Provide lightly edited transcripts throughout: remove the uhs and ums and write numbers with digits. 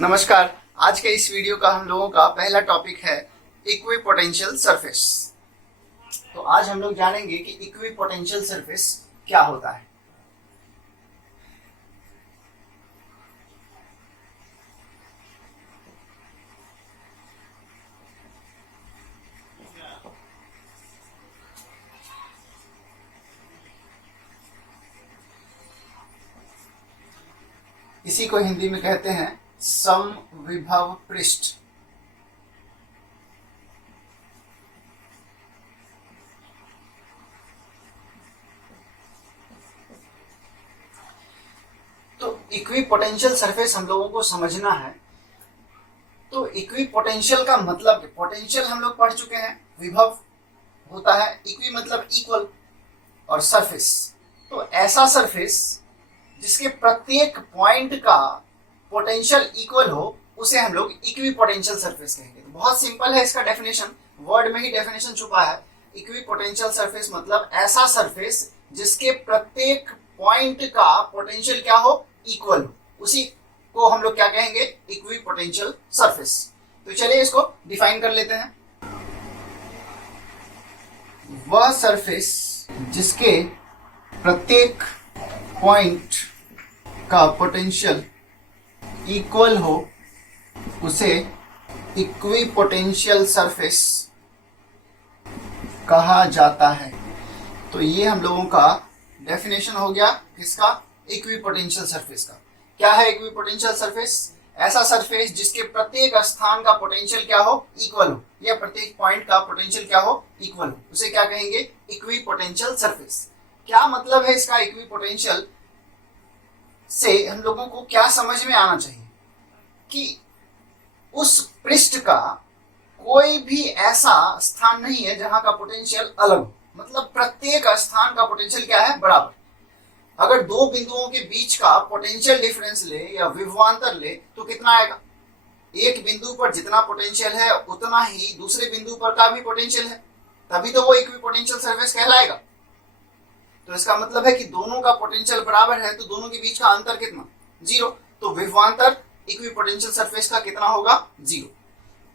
नमस्कार। आज के इस वीडियो का हम लोगों का पहला टॉपिक है इक्विपोटेंशियल सरफेस। तो आज हम लोग जानेंगे कि इक्विपोटेंशियल सरफेस क्या होता है। इसी को हिंदी में कहते हैं समविभव पृष्ठ। तो इक्विपोटेंशियल सरफेस हम लोगों को समझना है। तो इक्विपोटेंशियल का मतलब, पोटेंशियल हम लोग पढ़ चुके हैं, विभव होता है, इक्वी मतलब इक्वल, और सरफेस तो ऐसा सरफेस जिसके प्रत्येक पॉइंट का पोटेंशियल इक्वल हो उसे हम लोग इक्विपोटेंशियल सरफेस कहेंगे। तो बहुत सिंपल है इसका डेफिनेशन, वर्ड में ही डेफिनेशन छुपा है। इक्विपोटेंशियल सरफेस मतलब ऐसा सरफेस जिसके प्रत्येक पॉइंट का पोटेंशियल क्या हो, इक्वल हो, उसी को हम लोग क्या कहेंगे, इक्विपोटेंशियल सरफेस। तो चलिए इसको डिफाइन कर लेते हैं। वह सरफेस जिसके प्रत्येक पॉइंट का पोटेंशियल इक्वल हो उसे इक्विपोटेंशियल सरफेस कहा जाता है। तो ये हम लोगों का डेफिनेशन हो गया किसका, इक्विपोटेंशियल सरफेस का। क्या है इक्विपोटेंशियल सरफेस? ऐसा सरफेस जिसके प्रत्येक स्थान का पोटेंशियल क्या हो, इक्वल हो, या प्रत्येक पॉइंट का पोटेंशियल क्या हो, इक्वल हो, उसे क्या कहेंगे, इक्विपोटेंशियल सरफेस। क्या मतलब है इसका इक्विपोटेंशियल से हम लोगों को क्या समझ में आना चाहिए कि उस पृष्ठ का कोई भी ऐसा स्थान नहीं है जहां का पोटेंशियल अलग हो। मतलब प्रत्येक स्थान का पोटेंशियल क्या है, बराबर। अगर दो बिंदुओं के बीच का पोटेंशियल डिफरेंस ले या विभवांतर ले तो कितना आएगा, एक बिंदु पर जितना पोटेंशियल है उतना ही दूसरे बिंदु पर का भी पोटेंशियल है, तभी तो वो इक्विपोटेंशियल सरफेस कहलाएगा। तो इसका मतलब है कि दोनों का पोटेंशियल बराबर है तो दोनों के बीच का अंतर कितना, जीरो। तो विभवांतर इक्विपोटेंशियल सरफेस का कितना होगा, जीरो।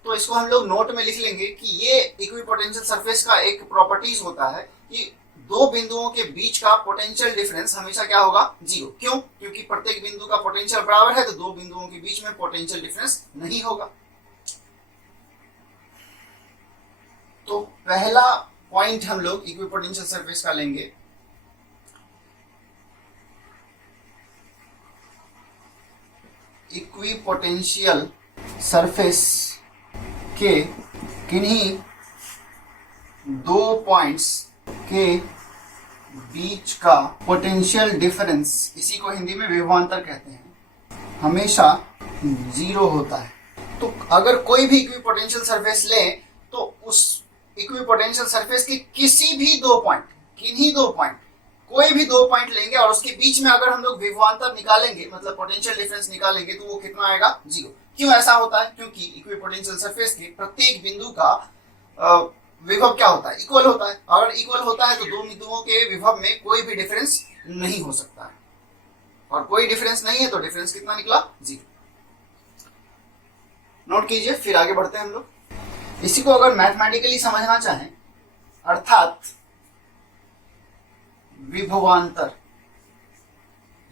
तो इसको हम लोग नोट में लिख लेंगे कि ये इक्विपोटेंशियल सरफेस का एक प्रॉपर्टीज होता है कि दो बिंदुओं के बीच का पोटेंशियल डिफरेंस हमेशा क्या होगा, जीरो। क्यों? क्योंकि प्रत्येक बिंदु का पोटेंशियल बराबर है तो दो बिंदुओं के बीच में पोटेंशियल डिफरेंस नहीं होगा। तो पहला पॉइंट हम लोग इक्विपोटेंशियल सरफेस का लेंगे, इक्विपोटेंशियल सरफेस के किन्हीं दो पॉइंट्स के बीच का पोटेंशियल डिफरेंस, इसी को हिंदी में विभवांतर कहते हैं, हमेशा जीरो होता है। तो अगर कोई भी इक्विपोटेंशियल सरफेस ले तो उस इक्विपोटेंशियल सरफेस के किसी भी दो पॉइंट, किन्हीं दो पॉइंट, कोई भी दो पॉइंट लेंगे और उसके बीच में अगर हम लोग विभवांतर निकालेंगे मतलब पोटेंशियल डिफरेंस निकालेंगे तो वो कितना आएगा, जीरो। क्यों ऐसा होता है? क्योंकि इक्विपोटेंशियल सरफेस के प्रत्येक बिंदु का विभव क्या होता है, इक्वल होता है। अगर इक्वल होता है तो दो बिंदुओं के विभव में कोई भी डिफरेंस नहीं हो सकता है, और कोई डिफरेंस नहीं है तो डिफरेंस कितना निकला, जीरो। नोट कीजिए, फिर आगे बढ़ते हैं हम लोग। इसी को अगर मैथमेटिकली समझना चाहें, अर्थात विभवांतर,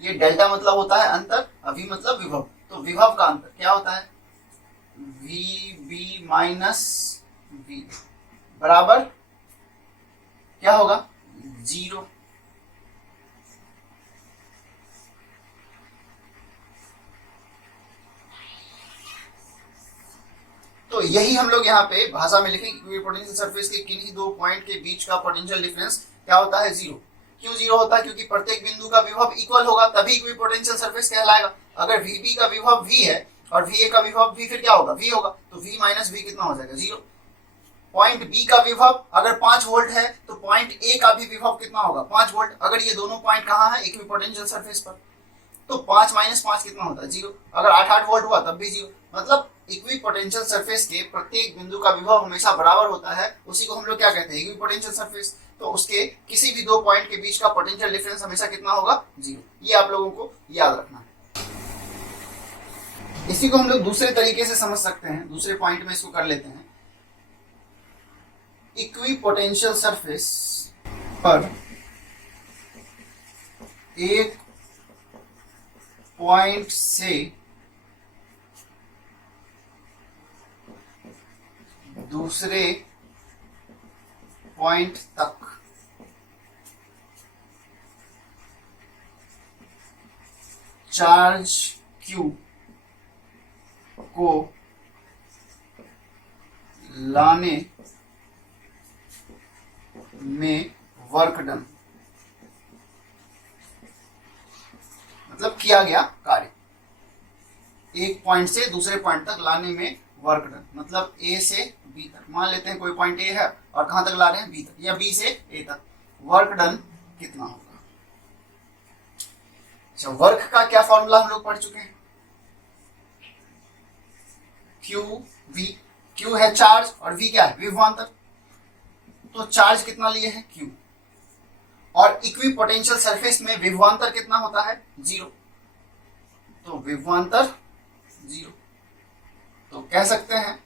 ये डेल्टा मतलब होता है अंतर, अभी मतलब विभव, तो विभव का अंतर क्या होता है, वी बी माइनस वी बराबर क्या होगा, जीरो। तो यही हम लोग यहाँ पे भाषा में लिखेंगे, इक्विपोटेंशियल सरफेस के किन्हीं दो पॉइंट के बीच का पोटेंशियल डिफरेंस क्या होता है, जीरो। क्यों जीरो होता है? क्योंकि प्रत्येक बिंदु का विभव इक्वल होगा तभी इक्विपोटेंशियल सरफेस कहलाएगा। अगर Vb का विभव V है और Va का विभव V, फिर क्या होगा, V होगा, तो V माइनस V कितना हो जाएगा, जीरो। पॉइंट B का विभव अगर 5 वोल्ट है तो पॉइंट A का भी विभव कितना होगा, 5 वोल्ट। अगर ये दोनों पॉइंट कहाँ है, इक्विपोटेंशियल सरफेस पर, तो 5 माइनस 5 कितना होता है, जीरो। अगर 8 वोल्ट हुआ तब भी जीरो। मतलब इक्विपोटेंशियल सरफेस के प्रत्येक बिंदु का विभव हमेशा बराबर होता है, उसी को हम लोग क्या कहते हैं, इक्विपोटेंशियल सरफेस। तो उसके किसी भी दो पॉइंट के बीच का पोटेंशियल डिफरेंस हमेशा कितना होगा, जीरो। ये आप लोगों को याद रखना है। इसी को हम लोग दूसरे तरीके से समझ सकते हैं, दूसरे पॉइंट में इसको कर लेते हैं। इक्विपोटेंशियल सरफेस पर एक पॉइंट से दूसरे पॉइंट तक चार्ज Q को लाने में वर्क डन, मतलब किया गया कार्य। एक पॉइंट से दूसरे पॉइंट तक लाने में वर्क डन, मतलब ए से बी तक। मान लेते हैं कोई पॉइंट ए है और कहां तक ला रहे हैं, बी तक, या बी से ए तक। वर्क डन कितना होगा? अच्छा, वर्क का क्या फॉर्मूला हम लोग पढ़ चुके हैं, क्यू वी। क्यू है चार्ज और वी क्या है, विभवांतर। तो चार्ज कितना लिए हैं, क्यू, और इक्विपोटेंशियल सरफेस में विभवांतर कितना होता है, 0। तो विभवांतर 0। तो कह सकते हैं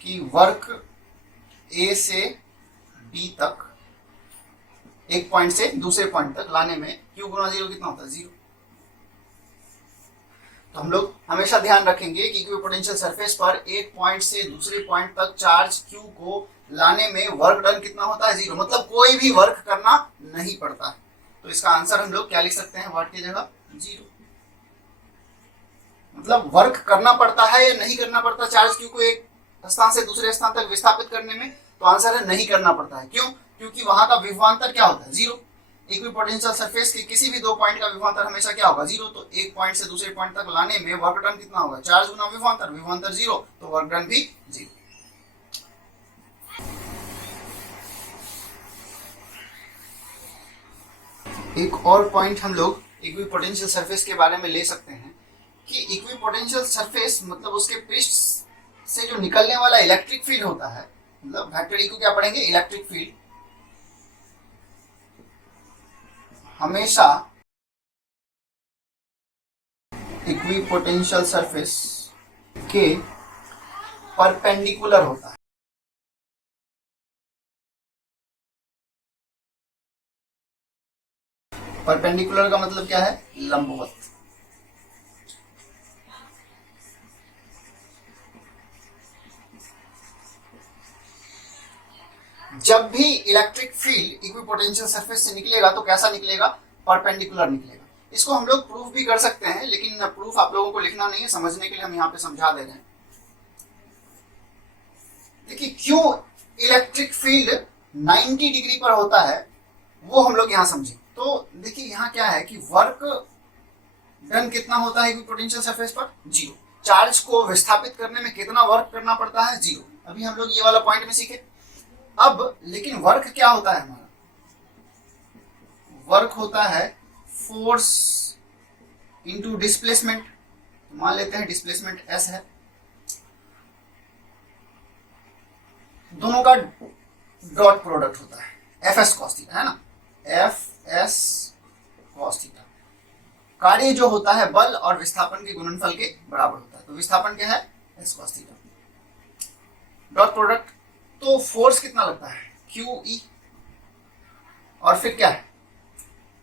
कि वर्क ए से बी तक, एक पॉइंट से दूसरे पॉइंट तक लाने में Q गुना 0 कितना होता है, 0। तो हम लोग हमेशा ध्यान रखेंगे कि इक्विपोटेंशियल सरफेस पर एक पॉइंट से दूसरे पॉइंट तक चार्ज Q को लाने में वर्क डन कितना होता है, 0। मतलब कोई भी वर्क करना नहीं पड़ता है। तो इसका आंसर हम लोग क्या लिख सकते हैं, वर्क की जगह 0। मतलब वर्क करना पड़ता है या नहीं करना पड़ता चार्ज Q को एक स्थान से दूसरे स्थान तक विस्थापित करने में? तो आंसर है नहीं करना पड़ता है। क्यों? क्योंकि वहां का विभवांतर क्या होता है, 0। इक्विपोटेंशियल सरफेस के किसी भी दो पॉइंट का विभवांतर हमेशा क्या होगा, 0। तो एक पॉइंट से दूसरे पॉइंट तक लाने में वर्क डन कितना होगा, चार्ज गुना विभवांतर, विभवांतर 0, तो वर्क डन भी 0। एक और पॉइंट हम लोग इक्विपोटेंशियल सरफेस के बारे में ले सकते हैं कि इक्विपोटेंशियल सरफेस मतलब उसके पृष्ठ से जो निकलने वाला इलेक्ट्रिक फील्ड होता है, मतलब वेक्टर ई को क्या पढ़ेंगे, इलेक्ट्रिक फील्ड, हमेशा इक्विपोटेंशियल सरफेस के परपेंडिकुलर होता है। परपेंडिकुलर का मतलब क्या है, लंबवत। जब भी इलेक्ट्रिक फील्ड इक्विपोटेंशियल सरफेस से निकलेगा तो कैसा निकलेगा, परपेंडिकुलर निकलेगा। इसको हम लोग प्रूफ भी कर सकते हैं, लेकिन प्रूफ आप लोगों को लिखना नहीं है, समझने के लिए हम यहाँ पे समझा दे रहे हैं। देखिए क्यों इलेक्ट्रिक फील्ड 90 डिग्री पर होता है वो हम लोग यहाँ समझे। तो देखिए यहाँ क्या है कि वर्क डन कितना होता है इक्विपोटेंशियल सरफेस पर, 0। चार्ज को विस्थापित करने में कितना वर्क करना पड़ता है, 0। अभी हम लोग ये वाला पॉइंट में सीखे। अब लेकिन वर्क क्या होता है हमारा, वर्क होता है फोर्स इंटू डिस्प्लेसमेंट। मान लेते हैं डिस्प्लेसमेंट S है, दोनों का डॉट प्रोडक्ट होता है, Fs cos थीटा है ना, Fs cos थीटा। कार्य जो होता है बल और विस्थापन के गुणनफल के बराबर होता है। तो विस्थापन क्या है, S cos theta, dot product. तो फोर्स कितना लगता है, QE, और फिर क्या है,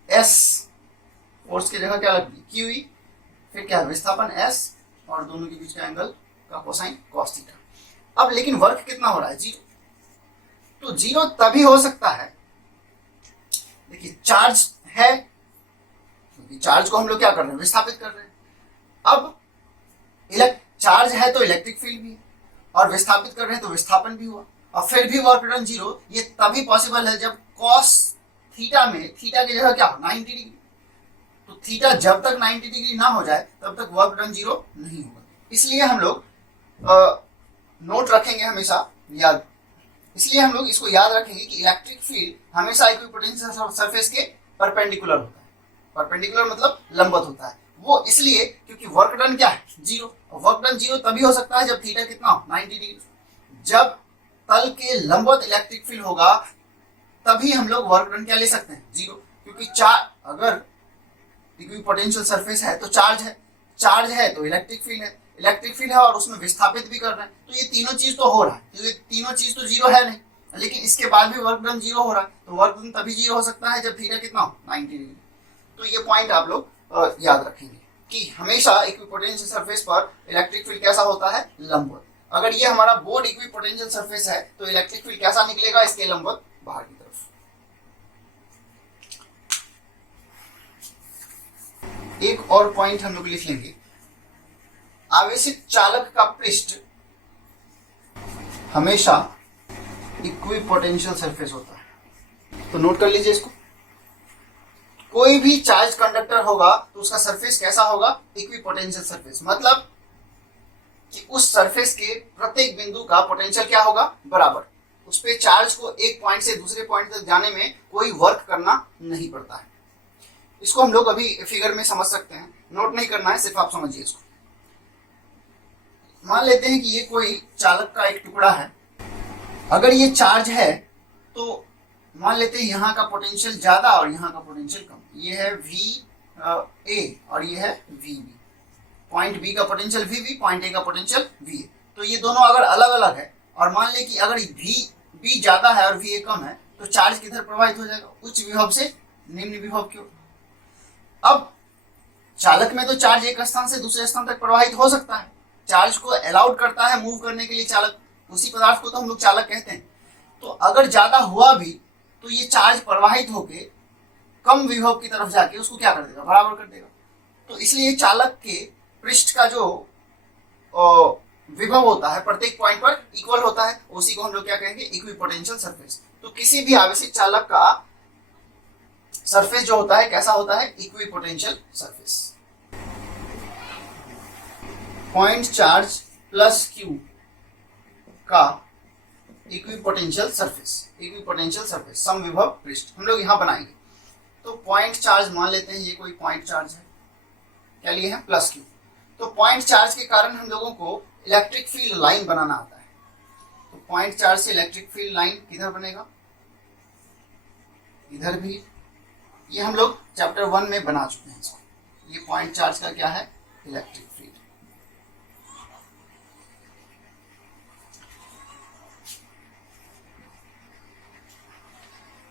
S, फोर्स की जगह क्या लगती है, QE, फिर क्या है, विस्थापन S, और दोनों के बीच का एंगल का कोसाइन cos थीटा। अब लेकिन वर्क कितना हो रहा है, 0। तो 0 तभी हो सकता है, देखिए चार्ज है, क्योंकि चार्ज को हम लोग क्या कर रहे हैं, विस्थापित कर रहे हैं। अब चार्ज है तो इलेक्ट्रिक फील्ड भी है, और विस्थापित कर रहे हैं तो विस्थापन भी हुआ, और फिर भी वर्क डन 0। ये तभी पॉसिबल है जब cos थीटा में थीटा की जगह क्या हो, 90 डिग्री। तो थीटा जब तक 90 डिग्री ना हो जाए तब तक वर्क डन 0 नहीं होगा। इसलिए हम लोग नोट रखेंगे हमेशा याद, इसलिए हम लोग इसको याद रखेंगे कि इलेक्ट्रिक फील्ड हमेशा इक्विपोटेंशियल सरफेस के परपेंडिकुलर होता है। परपेंडिकुलर मतलब लंबवत होता है। वो इसलिए क्योंकि वर्क डन क्या है, 0। वर्क डन 0 तभी हो सकता है जब थीटा कितना हो, 90 डिग्री। जब तल के लंबवत इलेक्ट्रिक फील्ड होगा तभी हम लोग वर्क डन क्या ले सकते हैं, 0। क्योंकि अगर इक्विपोटेंशियल सरफेस है तो चार्ज है, चार्ज है तो इलेक्ट्रिक फील्ड है, इलेक्ट्रिक फील्ड है और उसमें विस्थापित भी कर रहे हैं, तो ये तीनों चीज तो हो रहा है, तो ये तीनों चीज तो जीरो है नहीं, लेकिन इसके बाद भी वर्क डन जीरो हो रहा है, तो वर्क डन तभी जीरो हो सकता है जब थीटा कितना हो 90 डिग्री। तो ये पॉइंट आप लोग याद रखेंगे कि हमेशा इक्विपोटेंशियल सरफेस पर इलेक्ट्रिक फील्ड कैसा होता है, लंबवत। अगर ये हमारा बोर्ड इक्विपोटेंशियल सरफेस है तो इलेक्ट्रिक फील्ड कैसा निकलेगा, इसके लंबवत बाहर की तरफ। एक और पॉइंट हम लोग लिख लेंगे, आवेशित चालक का पृष्ठ हमेशा इक्विपोटेंशियल सरफेस होता है, तो नोट कर लीजिए इसको। कोई भी चार्ज कंडक्टर होगा तो उसका सरफेस कैसा होगा, इक्विपोटेंशियल सरफेस, मतलब कि उस सरफेस के प्रत्येक बिंदु का पोटेंशियल क्या होगा, बराबर। उस पे चार्ज को एक पॉइंट से दूसरे पॉइंट तक जाने में कोई वर्क करना नहीं पड़ता है। इसको हम लोग अभी फिगर में समझ सकते हैं, नोट नहीं करना है, सिर्फ आप समझिए इसको। मान लेते हैं कि ये कोई चालक का एक टुकड़ा है, अगर ये चार्ज है तो मान लेते हैं यहाँ का पोटेंशियल ज्यादा और यहाँ का पोटेंशियल कम, ये है वी ए और ये है वी बी। पॉइंट बी का potential V B, point A का पोटेंशियल वी ए, तो ये दोनों अगर अलग अलग है और मान ले कि अगर वी बी ज्यादा है और वी ए कम है, तो चार्ज किधर प्रवाहित हो जाएगा, उच्च विभव से निम्न विभव की ओर। अब चालक में तो चार्ज एक स्थान से दूसरे स्थान तक प्रवाहित हो सकता है, चार्ज को अलाउड करता है मूव करने के लिए चालक, उसी पदार्थ को तो हम लोग चालक कहते हैं। तो अगर ज्यादा हुआ भी तो ये चार्ज प्रवाहित होके कम विभव की तरफ जाके उसको क्या कर देगा, बराबर कर देगा। तो इसलिए चालक के पृष्ठ का जो विभव होता है प्रत्येक पॉइंट पर इक्वल होता है, उसी को हम लोग क्या कहेंगे, इक्विपोटेंशियल सरफेस। तो किसी भी आवेशित चालक का सरफेस जो होता है कैसा होता है, equipotential surface. Point charge plus Q का इक्विपोटेंशियल सरफेस, इक्विपोटेंशियल सरफेस समविभव पृष्ठ हम लोग यहां बनाएंगे। तो पॉइंट चार्ज मान लेते हैं ये कोई पॉइंट चार्ज है, क्या लिए है, प्लस क्यू। तो पॉइंट चार्ज के कारण हम लोगों को इलेक्ट्रिक फील्ड लाइन बनाना आता है। तो पॉइंट चार्ज से इलेक्ट्रिक फील्ड लाइन किधर बनेगा, इधर भी। ये हम लोग चैप्टर 1 में बना चुके हैं इसको। ये पॉइंट चार्ज का क्या है, इलेक्ट्रिक फील्ड।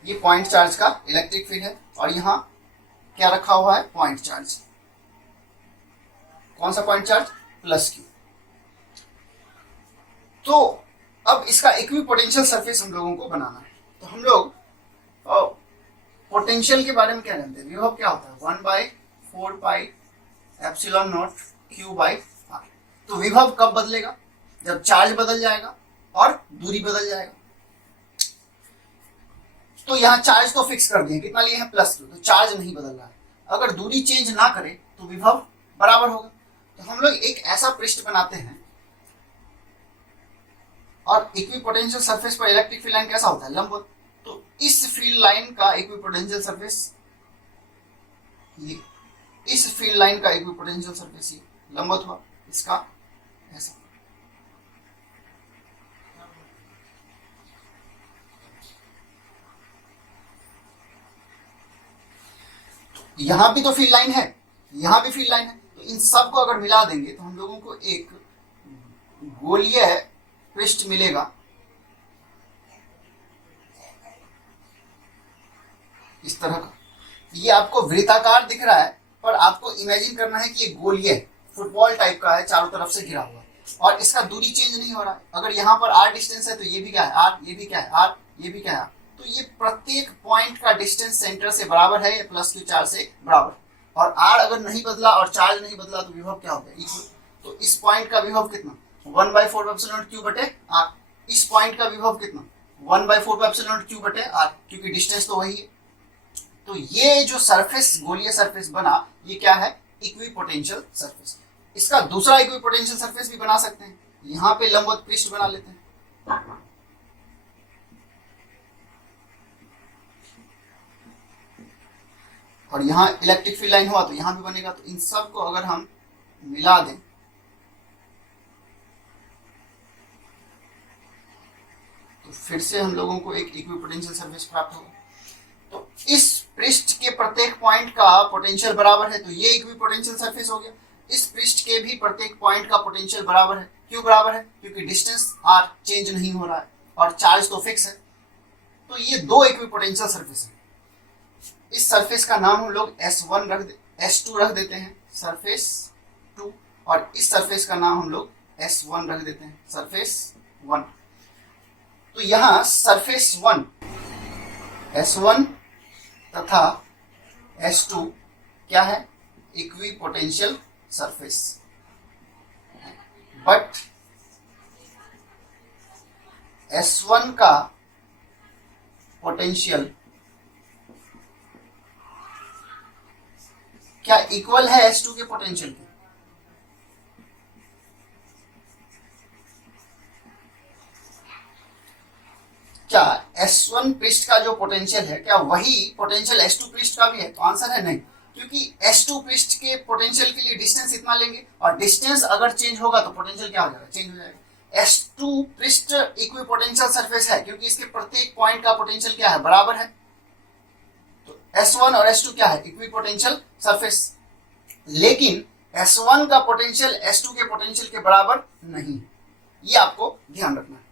ये पॉइंट चार्ज का इलेक्ट्रिक फील्ड है और यहां क्या रखा हुआ है, पॉइंट चार्ज। कौन सा पॉइंट चार्ज, प्लस क्यू। तो अब इसका इक्विपोटेंशियल सरफेस हम लोगों को बनाना है। तो हम लोग पोटेंशियल के बारे में क्या जानते हैं, विभव क्या होता है, 1/4 pi epsilon not q by r. तो विभव कब बदलेगा, जब चार्ज बदल जाएगा और दूरी बदल जाएगा। तो यहाँ चार्ज तो फिक्स कर दिए, कितना लिए हैं, प्लस क्यू, तो चार्ज नहीं बदल रहा है। अगर दूरी चेंज ना करे तो विभव बराबर होगा। तो हम लोग एक ऐसा पृष्ठ बनाते हैं और इक्विपोटेंशियल सरफेस पर इलेक्ट्रिक फील्ड लाइन कैसा होता है, लंबवत। तो इस फील्ड लाइन का इक्विपोटेंशियल सरफेस, ये इस फील्ड लाइन का इक्विपोटेंशियल सरफेस ये लंबवत हुआ, इसका ऐसा। यहां भी तो फील्ड लाइन है, यहां भी फील्ड लाइन है, तो इन सब को अगर मिला देंगे तो हम लोगों को एक गोलीय पृष्ठ मिलेगा इस तरह का। ये आपको वृत्ताकार दिख रहा है, पर आपको इमेजिन करना है कि ये गोलीय फुटबॉल टाइप का है, चारों तरफ से घिरा हुआ और इसका दूरी चेंज नहीं हो रहा है। अगर यहाँ पर r डिस्टेंस है तो ये भी क्या है, r, ये भी क्या है, r, ये भी क्या है। तो ये प्रत्येक पॉइंट का डिस्टेंस सेंटर से बराबर है, प्लस क्यू चार्ज से बराबर। और r अगर नहीं बदला और चार्ज नहीं बदला तो विभव क्या होगा, इक्वल। तो इस पॉइंट का विभव कितना, 1/4 एप्सिलॉन क्यू बटे r। इस पॉइंट का विभव कितना, 1/4 एप्सिलॉन क्यू बटे r, क्योंकि डिस्टेंस तो वही है। तो ये जो सरफेस, गोलीय सरफेस बना, ये क्या है, इक्विपोटेंशियल सरफेस। इसका दूसरा इक्विपोटेंशियल सरफेस भी बना सकते हैं, यहाँ पे लंबवत पृष्ठ बना लेते हैं। और यहाँ इलेक्ट्रिक फील्ड लाइन हुआ तो यहाँ भी बनेगा। तो इन सब को अगर हम मिला दें तो फिर से हम लोगों को एक इक्विपोटेंशियल सरफेस प्राप्त होगा। तो इस पृष्ठ के प्रत्येक पॉइंट का पोटेंशियल बराबर है, तो ये इक्विपोटेंशियल सरफेस हो गया। इस पृष्ठ के भी प्रत्येक पॉइंट का पोटेंशियल बराबर है। क्यों बराबर है? क्योंकि डिस्टेंस r चेंज नहीं हो रहा है और चार्ज तो फिक्स है। तो ये दो इक्विपोटेंशियल सरफेस है। इस सरफेस का नाम हम लोग S2 रख देते हैं, सरफेस 2, और इस सरफेस का नाम हम लोग S1 रख देते हैं, सरफेस 1। तो यहां सरफेस 1 S1 तथा S2 क्या है? Equipotential surface. बट S1 का पोटेंशियल क्या इक्वल है S2 के पोटेंशियल के? क्या S1 पृष्ठ का जो पोटेंशियल है क्या वही पोटेंशियल S2 पृष्ठ का भी है? तो आंसर है नहीं, क्योंकि S2 पृष्ठ के पोटेंशियल के लिए डिस्टेंस इतना लेंगे और डिस्टेंस अगर चेंज होगा तो पोटेंशियल क्या हो जाएगा? चेंज हो जाएगा। S2 पृष्ठ इक्विपोटेंशियल सरफेस है क्योंकि इसके प्रत्येक पॉइंट का पोटेंशियल क्या है? बराबर है। तो S1 और S2 क्या है? Equipotential surface. लेकिन S1 का पोटेंशियल S2 के पोटेंशियल के बराबर नहीं, ये आपको ध्यान रखना है।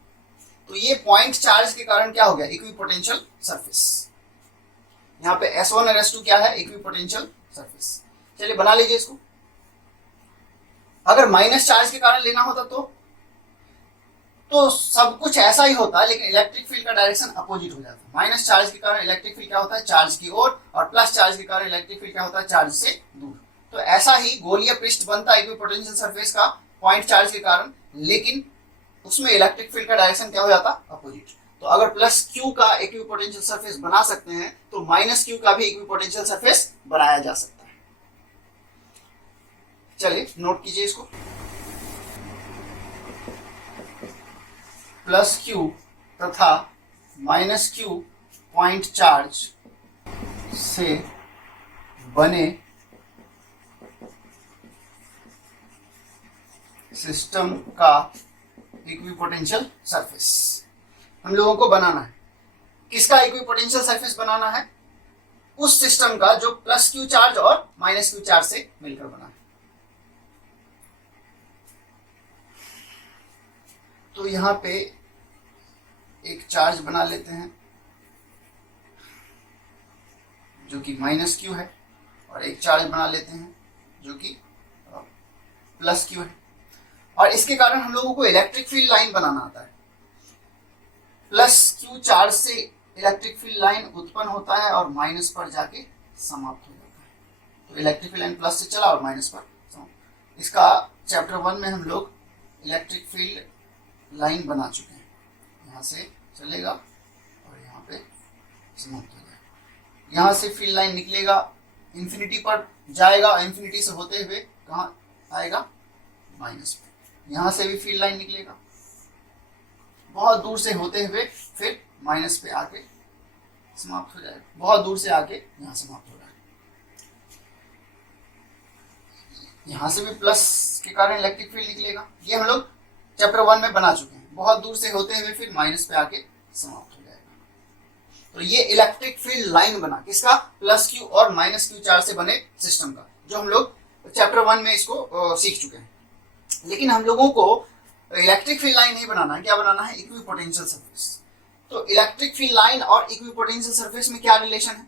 तो ये पॉइंट चार्ज के कारण क्या हो गया? Equipotential surface. यहाँ पे S1 और S2 क्या है? Equipotential surface. चलिए बना लीजिए इसको। अगर माइनस चार्ज के कारण लेना होता तो सब कुछ ऐसा ही होता, लेकिन इलेक्ट्रिक फील्ड का डायरेक्शन अपोजिट हो जाता है। माइनस चार्ज के कारण इलेक्ट्रिक फील्ड क्या होता है? चार्ज की ओर, और प्लस चार्ज के कारण इलेक्ट्रिक फील्ड क्या होता है? चार्ज से दूर। तो ऐसा ही गोलीय पृष्ठ बनता है इक्विपोटेंशियल सरफेस का पॉइंट चार्ज के कारण, लेकिन उसमें इलेक्ट्रिक फील्ड का डायरेक्शन क्या हो जाता? अपोजिट। तो अगर प्लस क्यू का इक्विपोटेंशियल सरफेस बना सकते हैं तो माइनस क्यू का भी इक्विपोटेंशियल सरफेस बनाया जा सकता है। चलिए नोट कीजिए इसको। प्लस क्यू तथा माइनस क्यू पॉइंट चार्ज से बने सिस्टम का इक्विपोटेंशियल सरफेस हम लोगों को बनाना है। किसका इक्विपोटेंशियल सरफेस बनाना है? उस सिस्टम का जो प्लस क्यू चार्ज और माइनस क्यू चार्ज से मिलकर बना है। तो यहां पे एक चार्ज बना लेते हैं जो कि माइनस क्यू है, और एक चार्ज बना लेते हैं जो कि प्लस क्यू है, और इसके कारण हम लोगों को इलेक्ट्रिक फील्ड लाइन बनाना आता है। प्लस क्यू चार्ज से इलेक्ट्रिक फील्ड लाइन उत्पन्न होता है और माइनस पर जाके समाप्त हो जाता है। तो इलेक्ट्रिक फील्ड लाइन प्लस से चला और माइनस पर समाप्त। इसका चैप्टर 1 में हम लोग इलेक्ट्रिक फील्ड लाइन बना चुके हैं। यहाँ से चलेगा और यहाँ पे समाप्त हो जाएगा। यहाँ से फील्ड लाइन निकलेगा, इंफिनिटी पर जाएगा, इंफिनिटी से होते हुए कहाँ आएगा? माइनस पे। यहाँ से भी फील्ड लाइन निकलेगा, बहुत दूर से होते हुए फिर माइनस पे आके समाप्त हो जाएगा, बहुत दूर से आके यहाँ समाप्त हो जाएगा। यहाँ से भी प्लस के कारण इलेक्ट्रिक फील्ड निकलेगा। ये हम लोग चैप्टर 1 में बना चुके हैं। बहुत दूर से होते हुए फिर माइनस पे आके समाप्त हो जाएगा। तो ये इलेक्ट्रिक फील्ड लाइन बना किसका? प्लस क्यू और माइनस क्यू चार्ज से बने सिस्टम का, जो हम लोग चैप्टर 1 में इसको सीख चुके हैं। लेकिन हम लोगों को इलेक्ट्रिक फील्ड लाइन नहीं बनाना है, क्या बनाना है? Equipotential surface. तो इलेक्ट्रिक फील्ड लाइन और इक्विपोटेंशियल सरफेस में क्या रिलेशन है?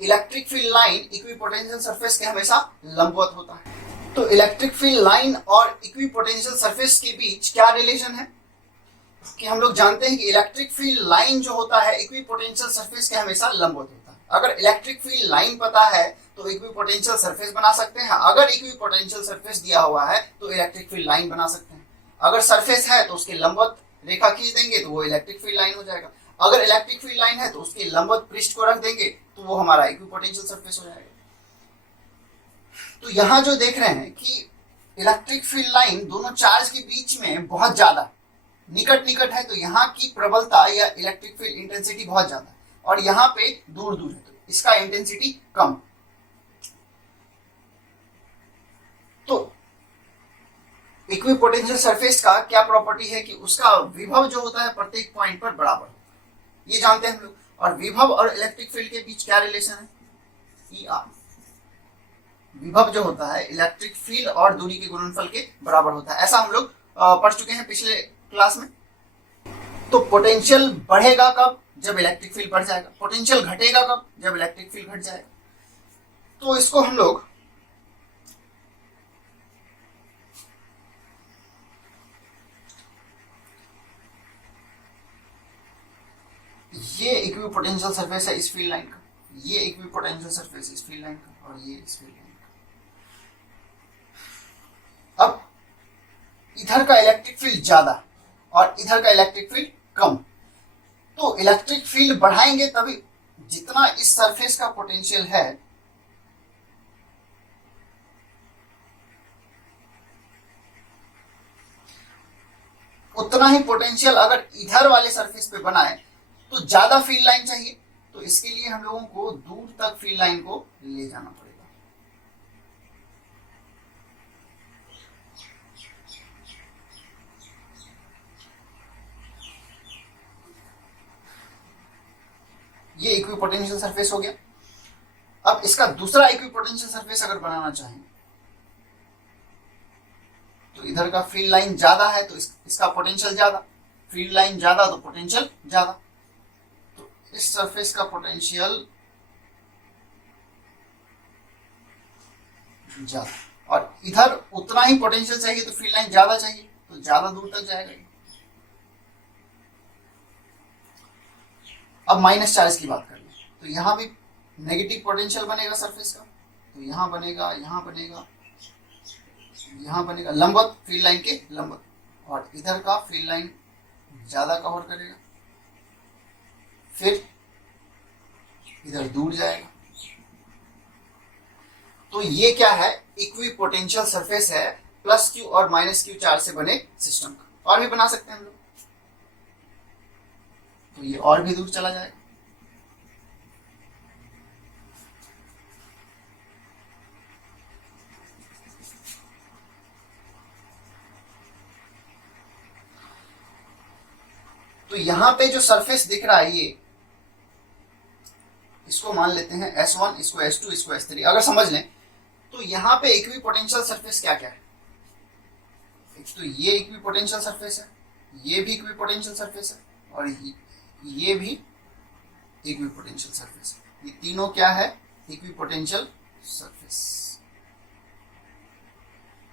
Electric field line equipotential surface के हमेशा लंबवत होता है। तो इलेक्ट्रिक फील्ड लाइन और इक्विपोटेंशियल सरफेस के बीच क्या रिलेशन है? कि हम लोग जानते हैं कि इलेक्ट्रिक फील्ड लाइन जो होता है इक्विपोटेंशियल सरफेस के हमेशा लंबवत होता है। अगर इलेक्ट्रिक फील्ड लाइन पता है तो इक्विपोटेंशियल सरफेस बना सकते हैं। अगर इक्विपोटेंशियल सरफेस दिया हुआ है तो इलेक्ट्रिक फील्ड लाइन बना सकते हैं। अगर सरफेस है तो उसके लंबवत रेखा खींच देंगे तो वो इलेक्ट्रिक फील्ड लाइन हो जाएगा। अगर इलेक्ट्रिक फील्ड लाइन है तो उसके लंबवत पृष्ठ को रख देंगे तो वो हमारा इक्विपोटेंशियल सरफेस हो जाएगा। तो यहाँ जो देख रहे हैं कि इलेक्ट्रिक फील्ड लाइन दोनों चार्ज के बीच में बहुत ज्यादा निकट निकट है, तो यहाँ की प्रबलता या इलेक्ट्रिक फील्ड इंटेंसिटी बहुत ज्यादा है, और यहाँ पे दूर दूर है तो इसका इंटेंसिटी कम। तो इक्विपोटेंशियल सरफेस का क्या प्रॉपर्टी है कि उसका विभव जो होता है प्रत्येक पॉइंट पर बराबर होता है, ये जानते हैं हम लोग। और विभव और इलेक्ट्रिक फील्ड के बीच क्या रिलेशन है? E R. विभव जो होता है इलेक्ट्रिक फील्ड और दूरी के गुणनफल के बराबर होता है। ऐसा हम लोग पढ़ चुके हैं पिछले क्लास में। तो पोटेंशियल बढ़ेगा कब? जब इलेक्ट्रिक फील्ड बढ़ जाएगा। पोटेंशियल घटेगा कब? जब इलेक्ट्रिक फील्ड घट जाएगा। तो इसको हम लोग ये इक्विपोटेंशियल सरफेस है इस फील्ड लाइन का, ये इक्विपोटेंशियल सरफेस इस फील्ड लाइन का, और ये इस फील्ड लाइन का। अब इधर का इलेक्ट्रिक फील्ड ज्यादा और इधर का इलेक्ट्रिक फील्ड कम, तो इलेक्ट्रिक फील्ड बढ़ाएंगे तभी जितना इस सरफेस का पोटेंशियल है उतना ही पोटेंशियल अगर इधर वाले सरफेस पे बनाए तो ज्यादा फील्ड लाइन चाहिए। तो इसके लिए हम लोगों को दूर तक फील्ड लाइन को ले जाना पड़ेगा। ये इक्विपोटेंशियल सरफेस हो गया। अब इसका दूसरा इक्विपोटेंशियल सरफेस अगर बनाना चाहें तो इधर का फील्ड लाइन ज्यादा है तो इसका पोटेंशियल ज्यादा, फील्ड लाइन ज्यादा तो पोटेंशियल ज्यादा। तो इस सरफेस का पोटेंशियल ज्यादा और इधर उतना ही पोटेंशियल चाहिए तो फील्ड लाइन ज्यादा चाहिए, तो ज्यादा दूर तक जाएगा। अब माइनस चार्ज की बात कर लें तो यहां भी नेगेटिव पोटेंशियल बनेगा सरफेस का, तो यहां बनेगा, यहां बनेगा, यहां बनेगा लंबवत, फील्ड लाइन के लंबवत, और इधर का फील्ड लाइन ज्यादा कवर करेगा, फिर इधर दूर जाएगा। तो ये क्या है? इक्विपोटेंशियल सरफेस है प्लस क्यू और माइनस क्यू चार्ज से बने सिस्टम का। और भी बना सकते हैं हम लोग, तो ये और भी दूर चला जाएगा। तो यहां पे जो सरफेस दिख रहा है ये, इसको मान लेते हैं S1, इसको S2, इसको S3। अगर समझ लें तो यहां पे इक्विपोटेंशियल सरफेस क्या क्या है? एक तो ये इक्विपोटेंशियल सरफेस है, ये भी इक्विपोटेंशियल सरफेस है, और ये भी इक्विपोटेंशियल सरफेस है। ये तीनों क्या है? Equipotential surface.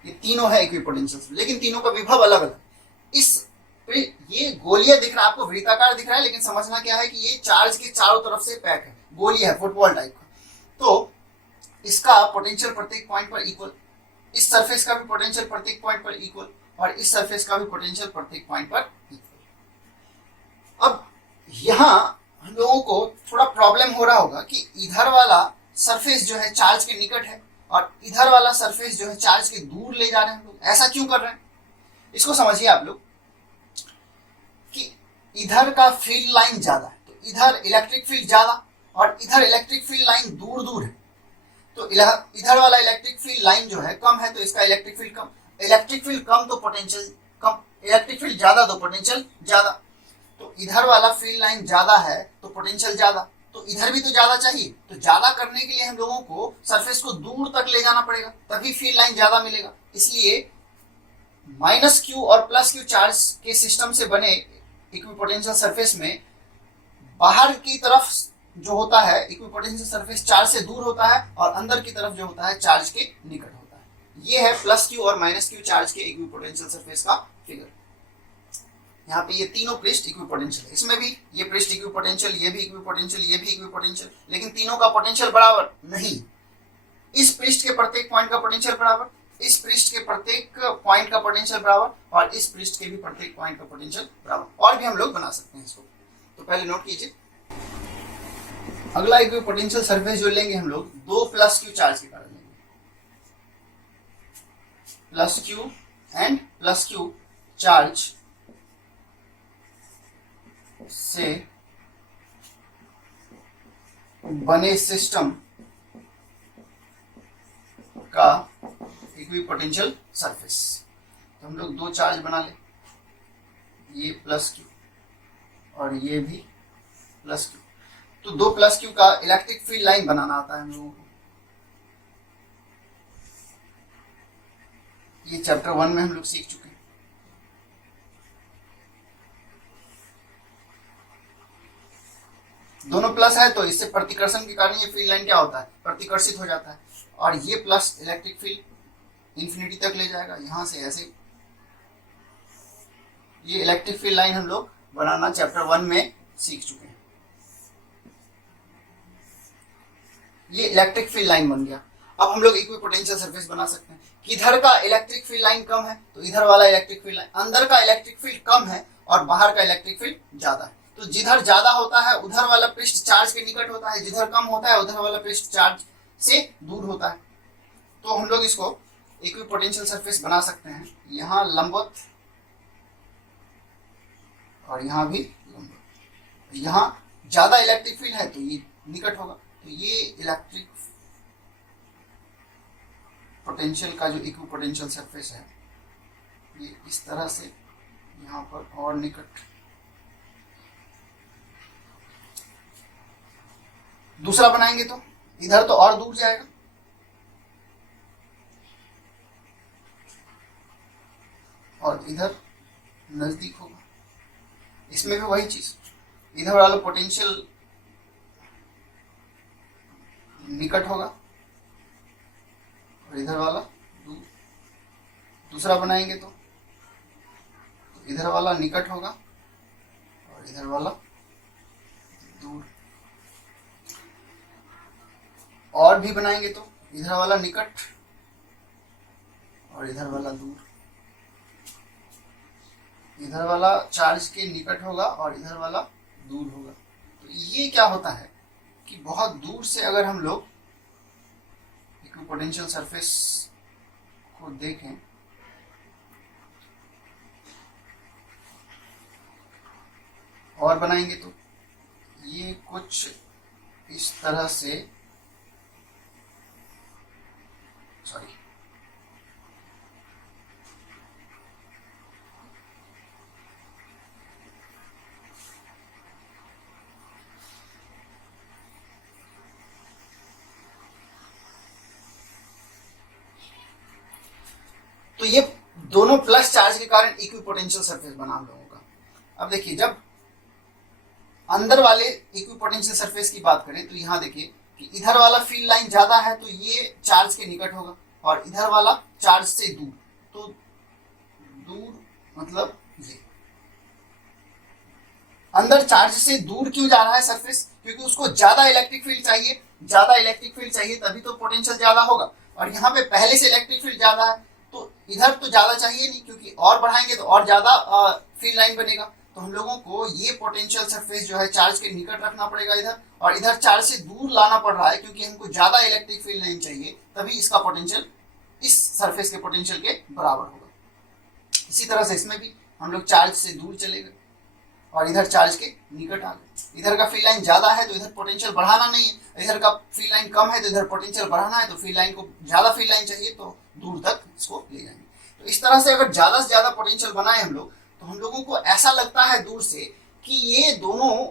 ये तीनों है इक्विपोटेंशियल, लेकिन तीनों का विभव अलग अलग। इस ये गोलिया दिख रहा है आपको, वृत्ताकार दिख रहा है, लेकिन समझना क्या है कि ये चार्ज के चारों तरफ से पैक है, गोलिया है, फुटबॉल टाइप का। तो इसका पोटेंशियल प्रत्येक पॉइंट पर इक्वल, इस सरफेस का भी पोटेंशियल प्रत्येक पॉइंट पर इक्वल, और इस सरफेस का भी पोटेंशियल प्रत्येक पॉइंट पर इक्वल। अब यहां हम लोगों को थोड़ा प्रॉब्लम हो रहा होगा कि इधर वाला सरफेस जो है चार्ज के निकट है और इधर वाला सरफेस जो है चार्ज के दूर ले जा रहे हैं हम लोग। ऐसा क्यों कर रहे हैं? इसको समझिए आप लोग कि इधर का फील्ड लाइन ज्यादा है तो इधर इलेक्ट्रिक फील्ड ज्यादा, और इधर इलेक्ट्रिक फील्ड लाइन दूर दूर है तो इधर वाला इलेक्ट्रिक फील्ड लाइन जो है कम है तो इसका इलेक्ट्रिक फील्ड कम। इलेक्ट्रिक फील्ड कम तो पोटेंशियल कम, इलेक्ट्रिक फील्ड ज्यादा तो पोटेंशियल ज्यादा। तो इधर वाला फील्ड लाइन ज्यादा है तो पोटेंशियल ज्यादा, तो इधर भी तो ज्यादा चाहिए। तो ज्यादा करने के लिए हम लोगों को सरफेस को दूर तक ले जाना पड़ेगा, तभी फील्ड लाइन ज्यादा मिलेगा। इसलिए माइनस क्यू और प्लस क्यू चार्ज के सिस्टम से बने इक्विपोटेंशियल सरफेस में बाहर की तरफ जो होता है इक्विपोटेंशियल सरफेस चार्ज से दूर होता है, और अंदर की तरफ जो होता है चार्ज के निकट होता है। ये है प्लस क्यू और माइनस क्यू चार्ज के इक्विपोटेंशियल सरफेस का फिगर। यहाँ पे ये तीनों पृष्ठ इक्विपोटेंशियल है, इसमें भी ये पृष्ठ इक्विपोटेंशियल, ये भी इक्विपोटेंशियल, ये भी इक्विपोटेंशियल, लेकिन तीनों का पोटेंशियल बराबर नहीं। इस पृष्ठ के प्रत्येक पॉइंट का पोटेंशियल बराबर, इस पृष्ठ के प्रत्येक पॉइंट का पोटेंशियल बराबर, और इस पृष्ठ के भी प्रत्येक पॉइंट का पोटेंशियल बराबर। और भी हम लोग बना सकते हैं इसको, तो पहले नोट कीजिए। अगला इक्विपोटेंशियल सरफेस जो लेंगे हम लोग, दो प्लस क्यू चार्ज के कारण लेंगे, plus Q and plus Q charge से बने सिस्टम का इक्विपोटेंशियल सरफेस। तो हम लोग दो चार्ज बना ले, ये प्लस क्यू और ये भी प्लस क्यू। तो दो प्लस क्यू का इलेक्ट्रिक फील्ड लाइन बनाना आता है हम लोगों को। ये चैप्टर 1 में हम लोग सीख चुके हैं। दोनों प्लस है तो इससे प्रतिकर्षण के कारण ये फील्ड लाइन क्या होता है, प्रतिकर्षित हो जाता है, और ये प्लस इलेक्ट्रिक फील्ड इंफिनिटी तक ले जाएगा, यहां से ऐसे। ये इलेक्ट्रिक फील्ड लाइन हम लोग बनाना चैप्टर 1 में सीख चुके हैं। ये इलेक्ट्रिक फील्ड लाइन बन गया। अब हम लोग इक्विपोटेंशियल सरफेस बना सकते हैं। इधर का इलेक्ट्रिक फील्ड लाइन कम है तो इधर वाला इलेक्ट्रिक फील्ड लाइन, अंदर का इलेक्ट्रिक फील्ड कम है और बाहर का इलेक्ट्रिक फील्ड ज्यादा है, तो जिधर ज्यादा होता है उधर वाला पृष्ठ चार्ज के निकट होता है, जिधर कम होता है उधर वाला पृष्ठ चार्ज से दूर होता है। तो हम लोग इसको इक्विपोटेंशियल सरफेस बना सकते हैं, यहाँ लंबवत और यहाँ भी लंबवत। यहाँ ज्यादा इलेक्ट्रिक फील्ड है तो ये निकट होगा, तो ये इलेक्ट्रिक पोटेंशियल का जो इक्विपोटेंशियल सरफेस है ये इस तरह से यहाँ पर और निकट। दूसरा बनाएंगे तो इधर तो और दूर जाएगा, और इधर नजदीक होगा। इसमें भी वही चीज, इधर वाला पोटेंशियल निकट होगा और इधर वाला दूर। दूसरा बनाएंगे तो इधर वाला निकट होगा और इधर वाला दूर। और भी बनाएंगे तो इधर वाला निकट और इधर वाला दूर। इधर वाला चार्ज के निकट होगा और इधर वाला दूर होगा। तो ये क्या होता है कि बहुत दूर से अगर हम लोग इक्विपोटेंशियल सरफेस को देखें और बनाएंगे तो ये कुछ इस तरह से, सॉरी, तो ये दोनों प्लस चार्ज के कारण इक्विपोटेंशियल सरफेस बना हम लोगों का। अब देखिए, जब अंदर वाले इक्विपोटेंशियल सरफेस की बात करें तो यहाँ देखिए कि इधर वाला फील्ड लाइन ज्यादा है तो ये चार्ज के निकट होगा, और इधर वाला चार्ज से दूर। तो दूर मतलब ये अंदर चार्ज से दूर क्यों जा रहा है सरफेस, क्योंकि उसको ज्यादा इलेक्ट्रिक फील्ड चाहिए। ज्यादा इलेक्ट्रिक फील्ड चाहिए तभी तो पोटेंशियल ज्यादा होगा, और यहाँ पे पहले से इलेक्ट्रिक फील्ड ज्यादा है तो इधर तो ज्यादा चाहिए नहीं, क्योंकि और बढ़ाएंगे तो और ज्यादा फील्ड लाइन बनेगा। तो हम लोगों को ये पोटेंशियल सरफेस जो है चार्ज के निकट रखना पड़ेगा इधर, और इधर चार्ज से दूर लाना पड़ रहा है क्योंकि हमको ज्यादा इलेक्ट्रिक फील्ड लाइन चाहिए, तभी इसका पोटेंशियल इस सरफेस के पोटेंशियल के बराबर होगा। इसी तरह से इसमें भी हम लोग चार्ज से दूर चले गए और इधर चार्ज के निकट आ गए। इधर का फील्ड लाइन ज्यादा है तो इधर पोटेंशियल बढ़ाना नहीं है, इधर का फील्ड लाइन कम है तो इधर पोटेंशियल बढ़ाना है, तो फील्ड लाइन को ज्यादा फील्ड लाइन चाहिए तो दूर तक इसको ले जाएंगे। तो इस तरह से अगर ज्यादा से ज्यादा पोटेंशियल बनाए हम लोग तो हम लोगों को ऐसा लगता है दूर से कि ये दोनों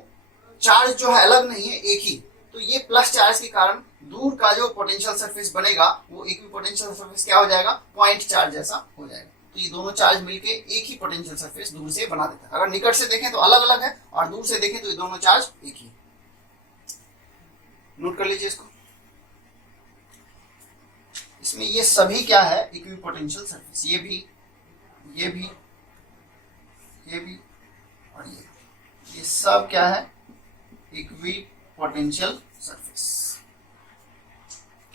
चार्ज जो है अलग नहीं है, एक ही। तो ये प्लस चार्ज के कारण दूर का जो पोटेंशियल सरफेस बनेगा वो इक्विपोटेंशियल सरफेस क्या हो जाएगा, पॉइंट चार्ज जैसा हो जाएगा। तो ये दोनों चार्ज मिलके एक ही पोटेंशियल सरफेस दूर से बना देता है। अगर निकट से देखें तो अलग अलग है और दूर से देखें तो ये दोनों चार्ज एक ही। नोट कर लीजिए इसको। इसमें ये सभी क्या है, इक्विपोटेंशियल सरफेस। ये भी, ये भी, ये भी और ये सब क्या है, इक्विपोटेंशियल सरफेस।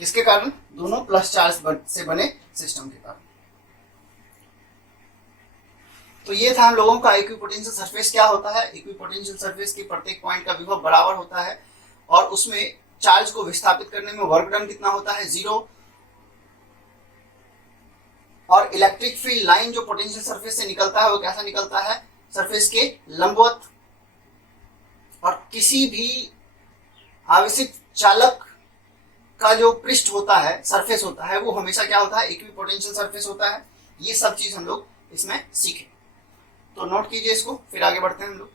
किसके कारण, दोनों प्लस चार्ज से बने सिस्टम के कारण। तो ये था हम लोगों का इक्विपोटेंशियल सरफेस क्या होता है। इक्विपोटेंशियल सरफेस के प्रत्येक पॉइंट का विभव बराबर होता है और उसमें चार्ज को विस्थापित करने में वर्क डन कितना होता है, 0। और इलेक्ट्रिक फील्ड लाइन जो पोटेंशियल सरफेस से निकलता है वो कैसा निकलता है, सरफेस के लंबवत। और किसी भी आवेशित चालक का जो पृष्ठ होता है, सरफेस होता है, वो हमेशा क्या होता है, इक्विपोटेंशियल सरफेस होता है। ये सब चीज हम लोग इसमें सीखे, तो नोट कीजिए इसको, फिर आगे बढ़ते हैं हम लोग।